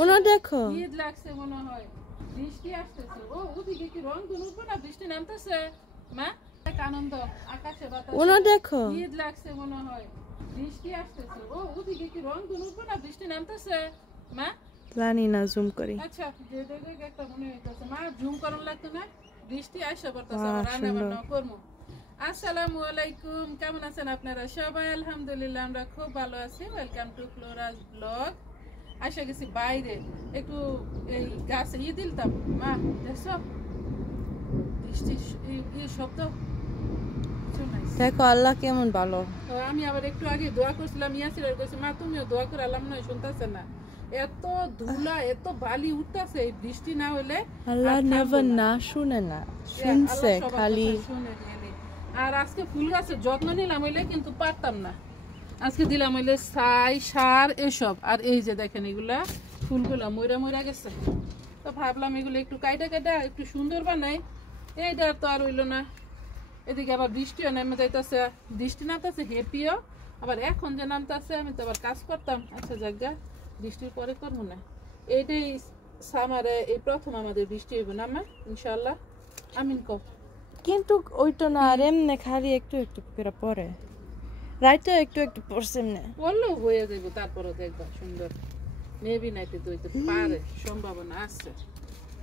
ওনা দেখো ঈদ লাগছে মনে হয় বৃষ্টি আসতেছে ও ওদিকে কি রং ধনু উঠবে না বৃষ্টি নামতেছে মা এক আনন্দ আকাশে বাতাসে ওনা দেখো ঈদ লাগছে মনে হয় বৃষ্টি আসতেছে ও ওদিকে কি রং ধনু উঠবে না বৃষ্টি নামতেছে মা জানি না জুম করি আচ্ছা যে দেখে একটা মনে হইতাছে মা জুম করন লাগতো না বৃষ্টি আসছে পড়তেছে আবার রান্না বান্না করবো আসসালামু আলাইকুম কেমন আছেন আপনারা সবাই আলহামদুলিল্লাহ আমরা খুব ভালো আছি ওয়েলকাম টু ফ্লোরাস ব্লগ আসা গেছি বাইরে একটু এই গাছে দিলতাম মা দেখছো বৃষ্টির শব্দ দেখো আল্লাহ কেমন ভালো তো আমি আবার একটু আগে দোয়া করছিলাম ইয়াসির আর কইছে মা তুমিও দোয়া করে আল্লাহ নয় শুনতেছে না এত ধুলা এত বালি উঠতেছে এই বৃষ্টি না হলে আল্লাহ নেভার না শুনে না শুনছে খালি শুনে আর আজকে ফুল গাছের যত্ন নিলাম হইলে কিন্তু পারতাম না আজকে দিলাম হইলে ছাই সার এসব আর এই যে দেখেন এগুলা ফুলগুলা ময়রা ময়রা গেছে তো ভাবলাম এগুলো একটু কাইটা কাইটা একটু সুন্দর বানাই এইটা তো আর হইলো না এদিকে আবার বৃষ্টিও নেমে যাইতেছে বৃষ্টি নামতেছে হেপিও আবার এখন যে নামতেছে আমি তো আবার কাজ করতাম আচ্ছা জায়গা বৃষ্টির পরে করবো না এইটাই সামারে এই প্রথম আমাদের বৃষ্টি হইব না মা ইনশাল্লাহ আমিন কও কিন্তু ওইটা না আর এমনি খালি একটু একটু করে পরে রাইতে একটু একটু পড়ছে এমনি পড়লেও হয়ে যাইব তারপরে দেখবা সুন্দর মেবি নাইতে তো হইতে পারে সম্ভাবনা আছে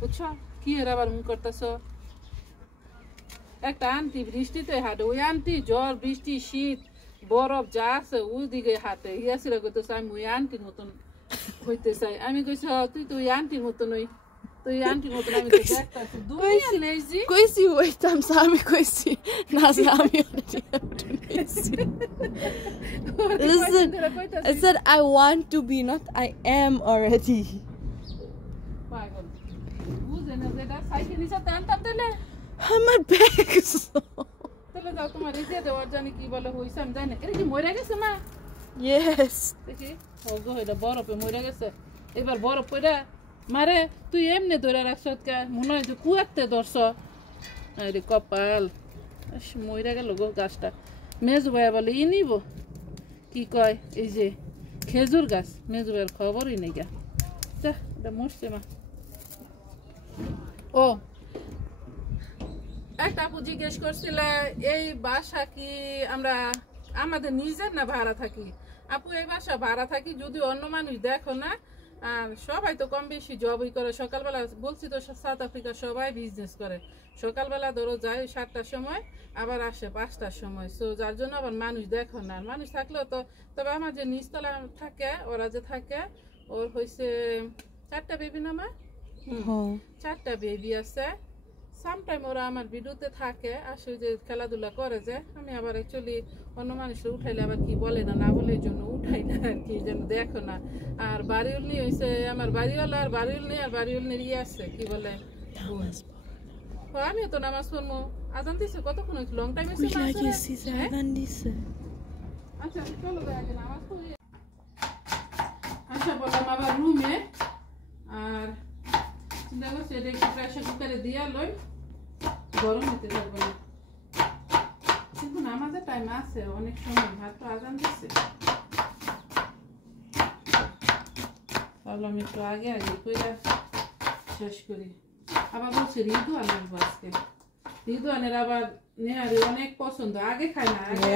বুঝছো কি এর আবার মুখ করতেছ একটা আন্টি বৃষ্টিতে হাঁটে ওই আন্টি ঝড় বৃষ্টি শীত বরফ যা আছে ওই দিকে হাঁটে ইয়াসিরা কইতেছে আমি ওই আন্টির মতন হইতে চাই আমি কইছি তুই তো ওই আন্টির মতন ওই তুই আন্টির মতন আমি তো দেখতাছি দুনিয়া নেইজি কইছি হইতাম আমি কইছি না আমি Listen, I said I want to be, not I am already. পাগল বুঝে না যেটা সাইকেল নিচে টানতাম তাহলে আমার ব্যাগ তাহলে যাও তোমার এই যে দেওয়ার জানি কি বলে হইছে আমি জানি না এটা কি মরে গেছে মা Yes. দেখি ওগো এটা বরফে মরে গেছে এবার বরফ পড়া মারে তুই এমনি ধরে রাখছ কে মনে হয় যে কুয়াতে ধরছ আরে কপাল মরে গেল গো গাছটা মেজু ভাই বলে ই নিব কি কয় এই যে খেজুর গাছ মেজু ভাইয়ের খবরই নেই গা যা এটা মরছে মা ও একটা আপু জিজ্ঞেস করছিল এই বাসা কি আমরা আমাদের নিজের না ভাড়া থাকি আপু এই বাসা ভাড়া থাকি যদি অন্য মানুষ দেখো না আর সবাই তো কম বেশি জবই করে সকালবেলা বলছি তো সাউথ আফ্রিকা সবাই বিজনেস করে সকালবেলা ধরো যায় 7টার সময় আবার আসে 5টার সময় সো যার জন্য আবার মানুষ দেখো না মানুষ থাকলেও তো তবে আমার যে নিচতলা থাকে ওরা যে থাকে ওর হয়েছে 4টা বেবি না মা 4টা বেবি আছে সামটাইম ওরা আমার ভিডিওতে থাকে আসলে যে খেলাধুলা করে যে আমি আবার অ্যাকচুয়ালি অন্য মানুষের উঠাইলে আবার কি বলে না না বলে এই জন্য উঠাই না আর কি যেন দেখো না আর বাড়িউল নিয়ে হয়েছে আমার বাড়িওয়ালা আর বাড়িউল নিয়ে আর বাড়িউল নিয়ে আছে কি বলে আমিও তো নামাজ পড়বো আজান দিছে কতক্ষণ হয়েছে লং টাইম হয়েছে আচ্ছা চলো আগে নামাজ পড়ি আচ্ছা বললাম আবার রুমে আর চিন্তা করছি এটা একটু প্রেশার কুকারে দিয়ে লই গরম হতে থাকবে না কিন্তু নামাজের টাইম আছে অনেক সময় ভাত তো আজান দিচ্ছে ভাবলাম একটু আগে আগে কইরা শেষ করি আবার বলছে রিদওয়ান আসবো আজকে রিদওয়ানের আবার নেহারি অনেক পছন্দ আগে খায় না আগে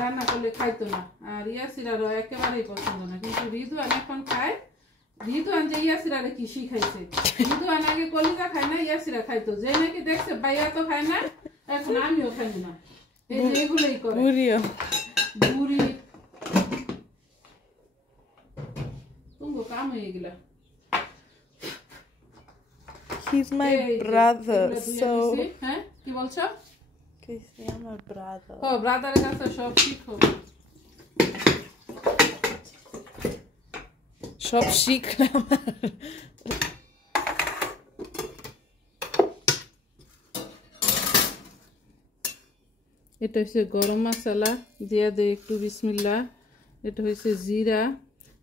রান্না করলে খাইতো না আর ইয়াসিরারও একেবারেই পছন্দ না কিন্তু রিদওয়ান এখন খায় রিদওয়ান যে ইয়াসিরারে কি শিখাইছে রিদওয়ান আগে কলিজা খায় না ইয়াসিরা খাইতো যে নাকি দেখছে ভাইয়া তো খায় না এখন আমিও খাই না এই যে এগুলোই করে বুড়ি তুমি কাম হয়ে গেলা He's my brother, so হ্যাঁ কি বলছো কইছি আমার brother ও ব্রাদারের কাছে সব শিখো সব শিখলাম এটা হচ্ছে গরম মশলা দিয়ে দে একটু বিসমিল্লাহ এটা হচ্ছে জিরা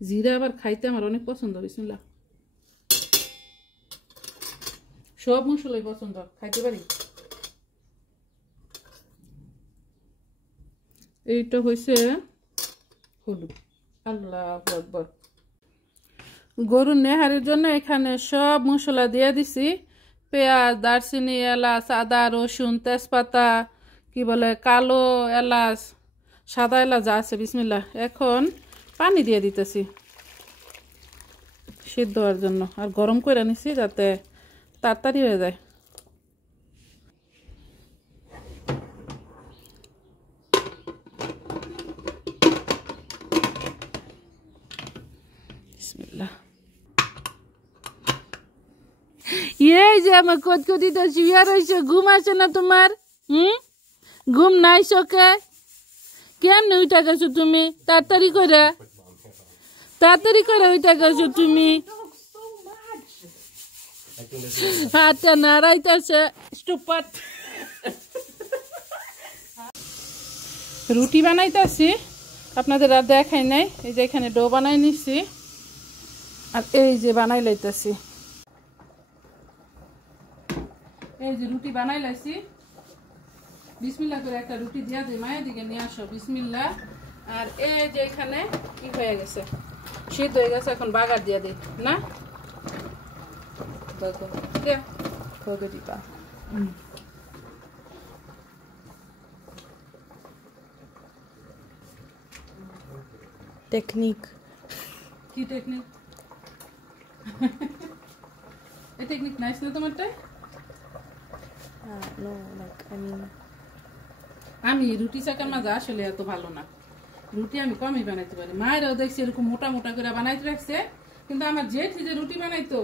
জিরা আবার খাইতে আমার অনেক পছন্দ বিসমিল্লাহ সব মশলাই পছন্দ খাইতে পারি এইটা হচ্ছে হলুদ আল্লাহু আকবার গরুর নেহারির জন্য এখানে সব মশলা দিয়ে দিছি, পেঁয়াজ, দারচিনি, এলাচ, আদা, রসুন, তেজপাতা, কি বলে কালো এলাচ, সাদা এলাচ যা আছে। বিসমিল্লাহ। এখন পানি দিয়ে দিতেছি সিদ্ধ হওয়ার জন্য, আর গরম করে নিছি যাতে তাড়াতাড়ি হয়ে যায়। বিসমিল্লাহ। এই যে আমার কতকতিটা শুয়ে রয়েছে, ঘুম আসে না তোমার? ঘুম নাই চোখে? কেমনে উঠে গেছো তুমি? তাড়াতাড়ি করে উঠে গেছো তুমি। হাতটা নাড়াইতেছে স্টুপাত। রুটি বানাইতেছি, আপনাদের আর দেখাই নাই। এই যে এখানে ডো বানাই নিচ্ছি, আর এই যে বানাই লাইতেছি। এই যে রুটি বানাই লাইছি। বিসমিল্লাহ করে একটা রুটি দিয়া দিই, মায়ের দিকে নিয়ে আসো। বিসমিল্লাহ। আর এই যে এখানে কি হয়ে গেছে, সিদ্ধ হয়ে গেছে। এখন বাগার দিয়া দিই না, টেকনিক। কি টেকনিক? এই টেকনিক নাইস না তোমারটা? No, like, I mean... আমি রুটি চাকার মাঝে আসলে এত ভালো না, রুটি আমি কমই বানাইতে পারি। মায়েরাও দেখছি এরকম মোটা মোটা করে বানাইতে রাখছে, কিন্তু আমার জেঠি যে রুটি বানাইতো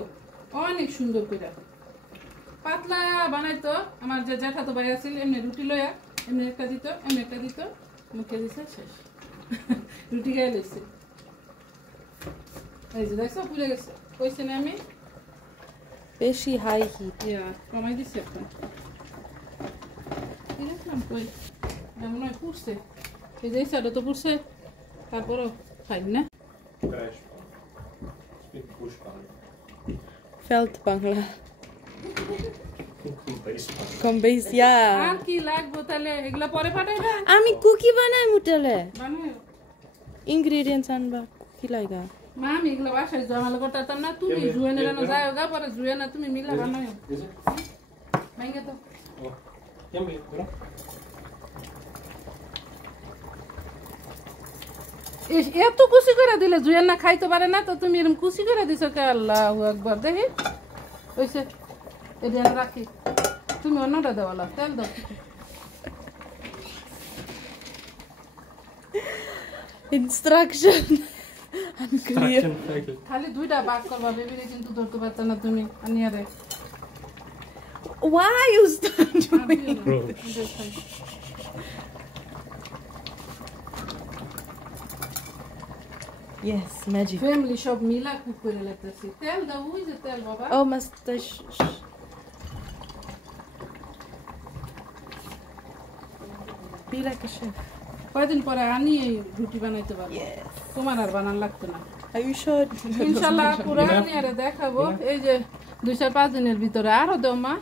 অনেক সুন্দর করে পাতলা বানাইতো। আমার যে জ্যাঠাতো ভাই আছিল, এমনি রুটি লইয়া এমনি একটা দিত, এমনি একটা দিত, মুখে দিছে, শেষ। রুটি গায়ে লইছে। এই যে দেখছো পুড়ে গেছে, কইছি না আমি বেশি হাই হিট। কমাই দিছি এখন। কি রাখলাম কই? মনে হয় পুড়ছে। এই যে সাইডে তো পুড়ছে, তারপরও খাই না। ফেল্ট বাংলা কম বেশ। ইয়া আর কি লাগবে তাহলে? এগুলা পরে পাঠাইবা। আমি কুকি বানাই মুটালে বানাও। ইনগ্রেডিয়েন্টস আনবা, কুকি লাগা। মা আমি এগুলা বাসায় জমালে করতাম না, তুমি জুয়েনের না যাও গা, পরে জুয়েনা তুমি মিলা বানাও। ভাঙে তো এত কুচি করে দিলে জুয়েন না খাইতে পারে না, তো তুমি এরকম কুচি করে দিছো কে? আল্লাহু আকবার। দেখি ওইসে এটা রাখি, তুমি অন্যটা দেওয়ালা, তেল দাও। ইনস্ট্রাকশন খালি দুইটা বাক করবা, বেবিরে কিন্তু ধরতে পারছ না তুমি। আনিয়ারে why you start doing yes magic family সব মিলা কুক করে লাগতেছি। তেল দাও, ওই যে তেল বাবা। oh must be like a chef. কয়দিন পরে আনি এই রুটি বানাইতে পারবো, তোমার আর বানান লাগতো না। Are you sure? ইনশাআল্লাহ পুরো আনিয়ারে দেখাবো। এই যে 2-4-5 দিনের ভিতরে আরো দাও মা।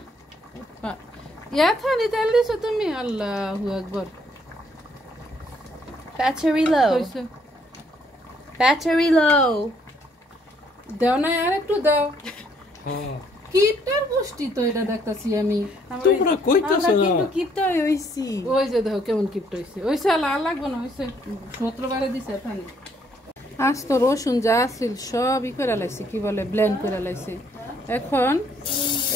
থানি তেল দিছো তুমি? আল্লাহু আকবার। Battery low. Battery low. দাও না, আর একটু দাও। কিটার পুষ্টি তো এটা দেখতাছি আমি। তোমরা কইতাছো না কিন্তু কিপটা হইছি। ওই যে দেখো কেমন কিপটা হইছে। ওইসে আর লাগবে না, হইছে 17 বারে দিছে থানি। আজ তো রসুন যা আছিল সব ই করে লাইছি, কি বলে ব্লেন্ড করে লাইছি। এখন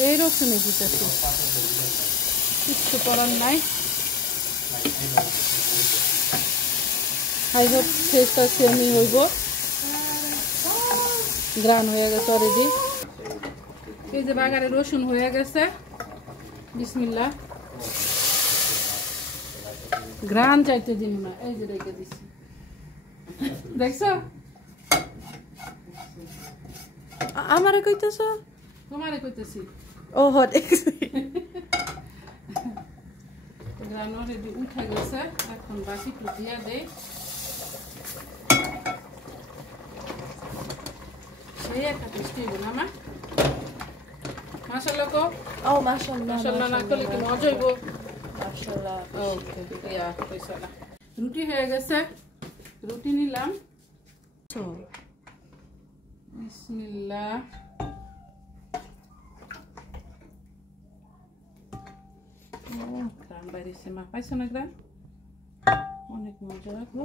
এই রসুনে দিতেছি, কিচ্ছু করার নাই। আই হোপ টেস্টটা সেমই হইব। গ্রান হয়ে গেছে অলরেডি। এই যে বাগারে রসুন হয়ে গেছে। বিসমিল্লাহ। গ্রান চাইতে দিন না, এই যে রেখে দিছি, দেখছো? আমারে কইতাছ? তোমারে কইতেছি। ও হট গ্রান অলরেডি উঠে গেছে। এখন বাকি একটু দিয়া দেই। সেই একটা টেস্টি হইব না মা? মাশাআল্লাহ কো। ও মাশাআল্লাহ। মাশাআল্লাহ না করলে কি মজা হইব? মাশাআল্লাহ। ওকে ইয়া কইছলা। রুটি হয়ে গেছে, রুটি নিলাম। বিসমিল্লাহ। গ্রাম বাইরেছে মা, পাইছো না গ্রাম? অনেক মজা রাখবো,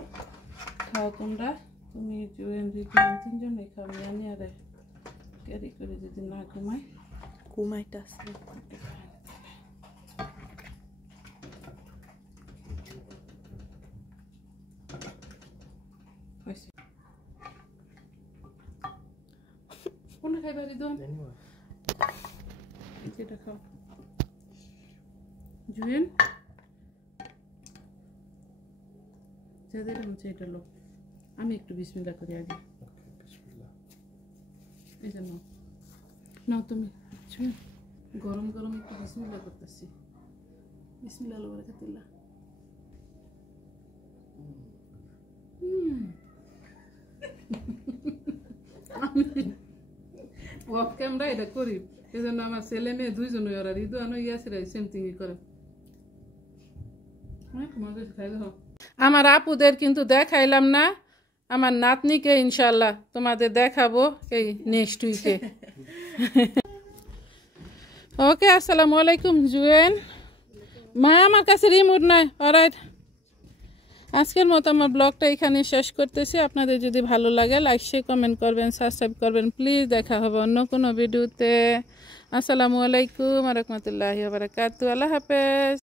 খাও তোমরা। তুমি জুয়েন তিনজনে খাও, নিয়ে আরে ক্যারি করে যদি না ঘুমাই। ঘুমাইতাছে। কোনটা খাইবা রিদন? এটা খাও জুয়েন, যাদের হচ্ছে এটা লোক। আমি একটু বিসমিল্লাহ করি আগে। এই জন্য নাও তুমি জুয়েন, গরম গরম একটু বিসমিল্লাহ করতেছি। বিসমিল্লাহ বারাকাতুল্লাহ। অফ ক্যামেরা এটা করি, এই জন্য আমার ছেলে মেয়ে দুইজনই ওরা রিদওয়ান ইয়াসির সেম থিংই করে। আমার আপুদের কিন্তু দেখাইলাম না, আমার নাতনিকে ইনশাল্লাহ তোমাদের দেখাবো এই নেক্সট উইকে। ওকে, আসসালামু আলাইকুম জুয়েন। মা আমার কাছে রিমোট নাই। অলরাইট, আজকের মতো আমার ব্লগটা এখানে শেষ করতেছি। আপনাদের যদি ভালো লাগে লাইক শেয়ার কমেন্ট করবেন, সাবস্ক্রাইব করবেন প্লিজ। দেখা হবে অন্য কোনো ভিডিওতে। আসসালামু আলাইকুম ওয়া রাহমাতুল্লাহি ওয়া বারাকাতুহু। আল্লাহ হাফেজ।